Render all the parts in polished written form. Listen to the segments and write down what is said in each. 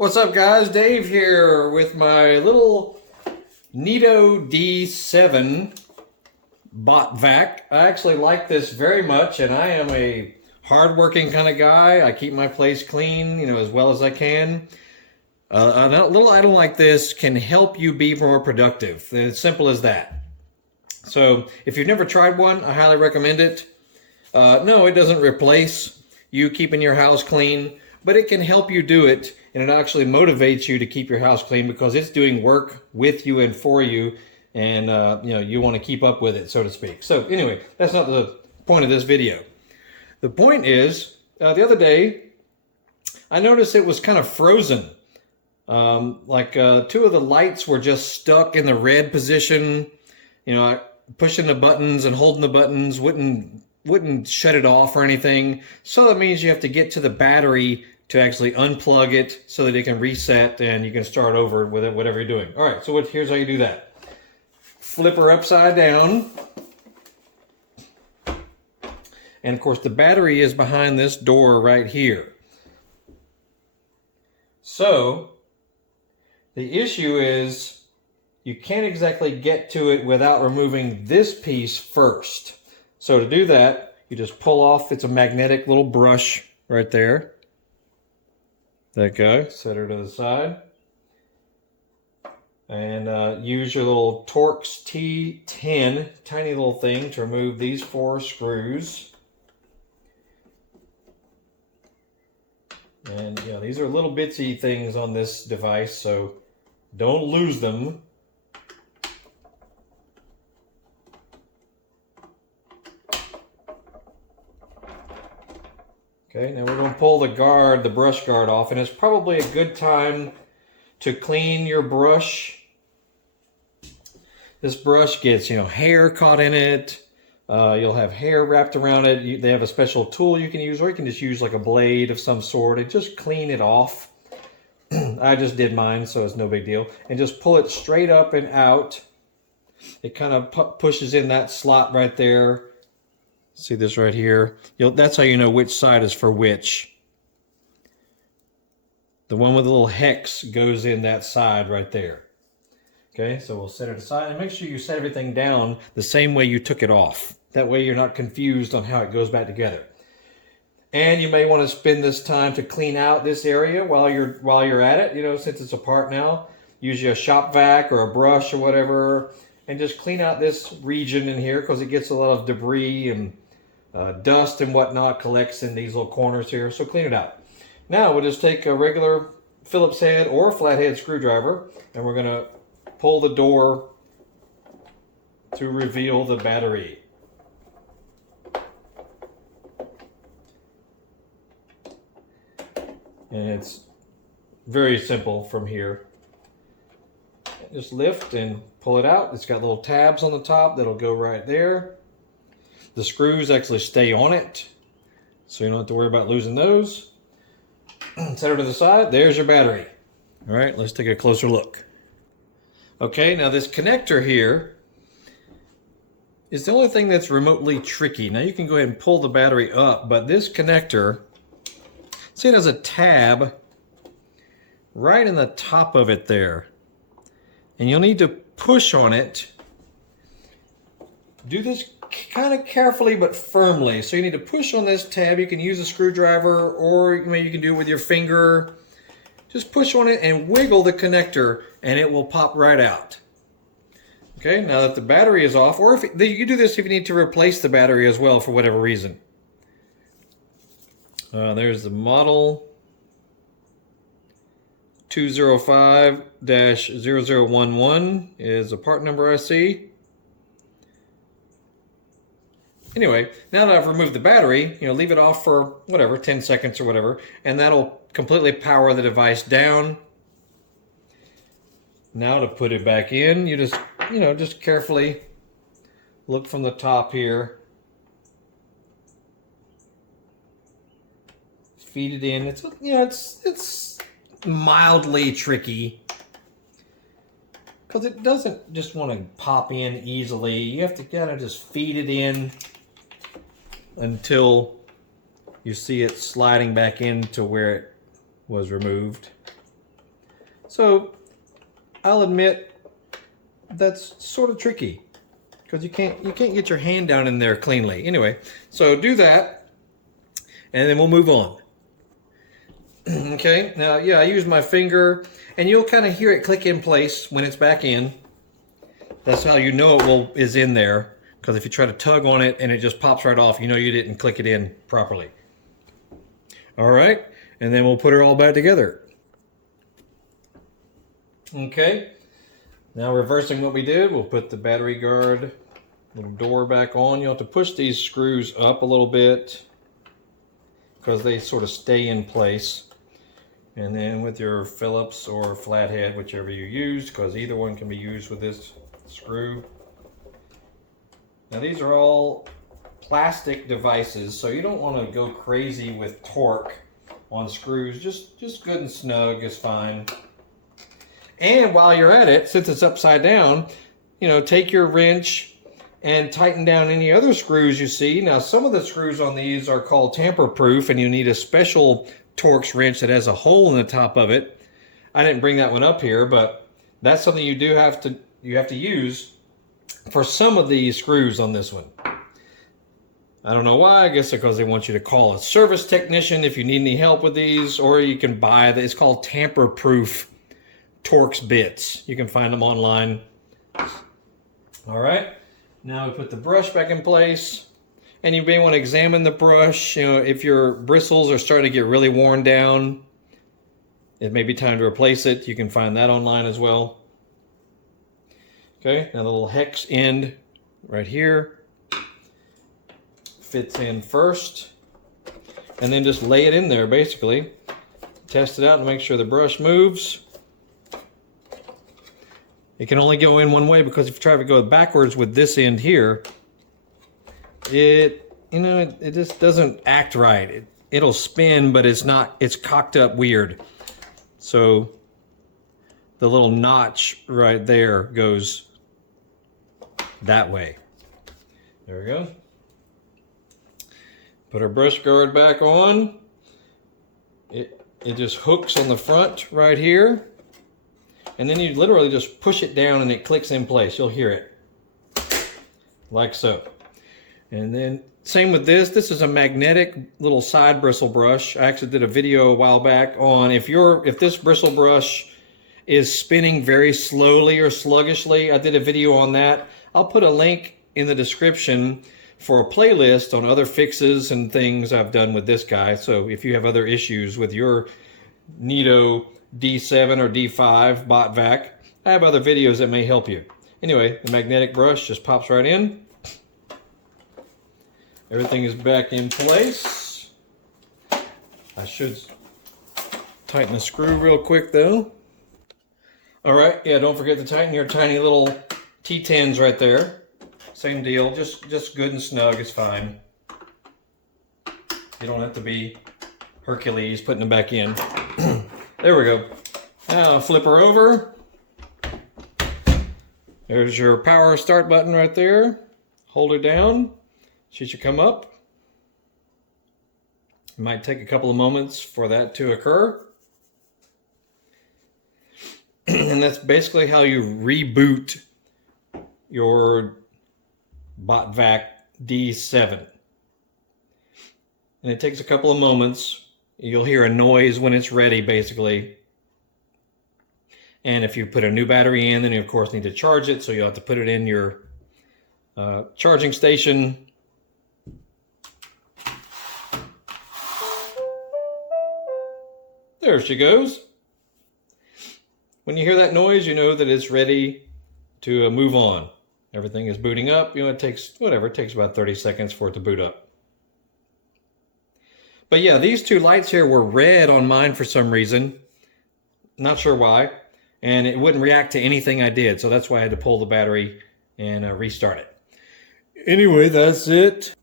What's up, guys? Dave here with my little Neato D7 BOTVAC. I actually like this very much, and I am a hard-working kind of guy. I keep my place clean, as well as I can. A little item like this can help you be more productive. It's simple as that. So if you've never tried one, I highly recommend it. No, it doesn't replace you keeping your house clean, but it can help you do it, and it actually motivates you to keep your house clean because it's doing work with you and for you, and you want to keep up with it, so to speak. So anyway, that's not the point of this video. The point is, the other day, I noticed it was kind of frozen. Two of the lights were just stuck in the red position. Pushing the buttons and holding the buttons wouldn't shut it off or anything. So that means you have to get to the battery to actually unplug it so that it can reset and you can start over with it, whatever you're doing. All right, so here's how you do that. Flip her upside down. And of course the battery is behind this door right here. So the issue is you can't exactly get to it without removing this piece first. So to do that, you just pull off, it's a magnetic little brush right there. That guy, set her to the side. And use your little Torx T10, tiny little thing, to remove these 4 screws. And these are little bitsy things on this device, so don't lose them. Okay, now we're going to pull the brush guard off, and it's probably a good time to clean your brush. This brush gets, hair caught in it. You'll have hair wrapped around it. They have a special tool you can use, or you can just use like a blade of some sort and just clean it off. I just did mine, so it's no big deal. And just pull it straight up and out. It kind of pushes in that slot right there. See this right here? That's how you know which side is for which. The one with the little hex goes in that side right there. Okay, so we'll set it aside, and make sure you set everything down the same way you took it off. That way you're not confused on how it goes back together. And you may want to spend this time to clean out this area while you're at it. Since it's apart now, use your shop vac or a brush or whatever, and just clean out this region in here because it gets a lot of debris and dust and whatnot collects in these little corners here, so clean it out. Now we'll just take a regular Phillips head or flathead screwdriver, and we're going to pull the door to reveal the battery. And it's very simple from here. Just lift and pull it out. It's got little tabs on the top that'll go right there. The screws actually stay on it, so you don't have to worry about losing those. Set her to the side. There's your battery. All right, let's take a closer look. Okay, now this connector here is the only thing that's remotely tricky. Now you can go ahead and pull the battery up, but this connector, see, it has a tab right in the top of it there. And you'll need to push on it. Do this kind of carefully but firmly. So you need to push on this tab. You can use a screwdriver, or maybe you can do it with your finger. Just push on it and wiggle the connector, and it will pop right out. Okay, now that the battery is off, or you can do this if you need to replace the battery as well for whatever reason. There's the model 205-0011 is a part number I see. Anyway, now that I've removed the battery, leave it off for whatever, 10 seconds or whatever, and that'll completely power the device down. Now to put it back in, you just carefully look from the top here. Feed it in. It's mildly tricky because it doesn't just want to pop in easily. You have to kind of just feed it in until you see it sliding back into where it was removed. So I'll admit that's sort of tricky because you can't get your hand down in there cleanly. Anyway, so do that and then we'll move on. Okay, now yeah, I use my finger and you'll kind of hear it click in place when it's back in. That's how you know it is in there, because if you try to tug on it and it just pops right off, you know you didn't click it in properly. All right, and then we'll put it all back together. Okay, now reversing what we did, we'll put the battery guard little door back on. You'll have to push these screws up a little bit because they sort of stay in place. And then with your Phillips or flathead, whichever you use, because either one can be used with this screw. Now these are all plastic devices, so you don't want to go crazy with torque on screws. Just good and snug is fine. And while you're at it, since it's upside down, you know, take your wrench and tighten down any other screws you see. Now some of the screws on these are called tamper-proof, and you need a special Torx wrench that has a hole in the top of it. I didn't bring that one up here, but that's something you do have to use for some of the screws on this one. I don't know why. I guess because they want you to call a service technician if you need any help with these, or you can buy it's called tamper-proof Torx bits. You can find them online. All right, now we put the brush back in place. And you may want to examine the brush. You know, if your bristles are starting to get really worn down, it may be time to replace it. You can find that online as well. Okay, now the little hex end right here fits in first. And then just lay it in there basically. Test it out and make sure the brush moves. It can only go in one way, because if you try to go backwards with this end here, it just doesn't act right. It'll spin, but it's cocked up weird. So the little notch right there goes that way. There we go. Put our brush guard back on. It just hooks on the front right here. And then you literally just push it down and it clicks in place. You'll hear it. Like so. And then same with this. This is a magnetic little side bristle brush. I actually did a video a while back on if this bristle brush is spinning very slowly or sluggishly. I did a video on that. I'll put a link in the description for a playlist on other fixes and things I've done with this guy. So if you have other issues with your Neato D7 or D5 BOTVAC, I have other videos that may help you. Anyway, the magnetic brush just pops right in. Everything is back in place. I should tighten the screw real quick though. All right, yeah, don't forget to tighten your tiny little T10s right there. Same deal, just good and snug is fine. You don't have to be Hercules putting them back in. There we go. Now flip her over. There's your power start button right there. Hold her down. She should come up. It might take a couple of moments for that to occur. And that's basically how you reboot your BOTVAC D7. And it takes a couple of moments. You'll hear a noise when it's ready, basically. And if you put a new battery in, then you of course need to charge it, so you'll have to put it in your charging station. There she goes. When you hear that noise, you know that it's ready to move on. Everything is booting up. You know, it takes about 30 seconds for it to boot up. But yeah, these two lights here were red on mine for some reason. Not sure why. And it wouldn't react to anything I did. So that's why I had to pull the battery and restart it. Anyway, that's it.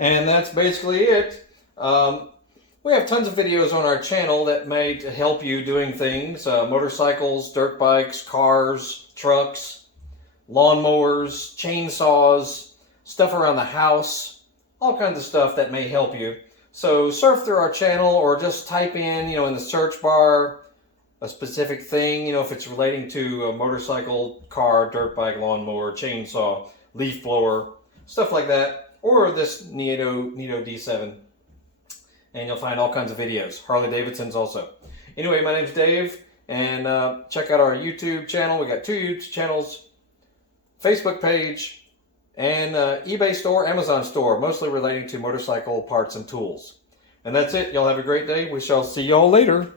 And that's basically it. We have tons of videos on our channel that may help you doing things. Motorcycles, dirt bikes, cars, trucks, lawnmowers, chainsaws, stuff around the house, all kinds of stuff that may help you. So surf through our channel or just type in, in the search bar, a specific thing, you know, if it's relating to a motorcycle, car, dirt bike, lawnmower, chainsaw, leaf blower, stuff like that, or this Neato D7. And you'll find all kinds of videos. Harley Davidson's also. Anyway, my name's Dave, and check out our YouTube channel. We got 2 YouTube channels, Facebook page, and eBay store, Amazon store, mostly relating to motorcycle parts and tools. And that's it. Y'all have a great day. We shall see y'all later.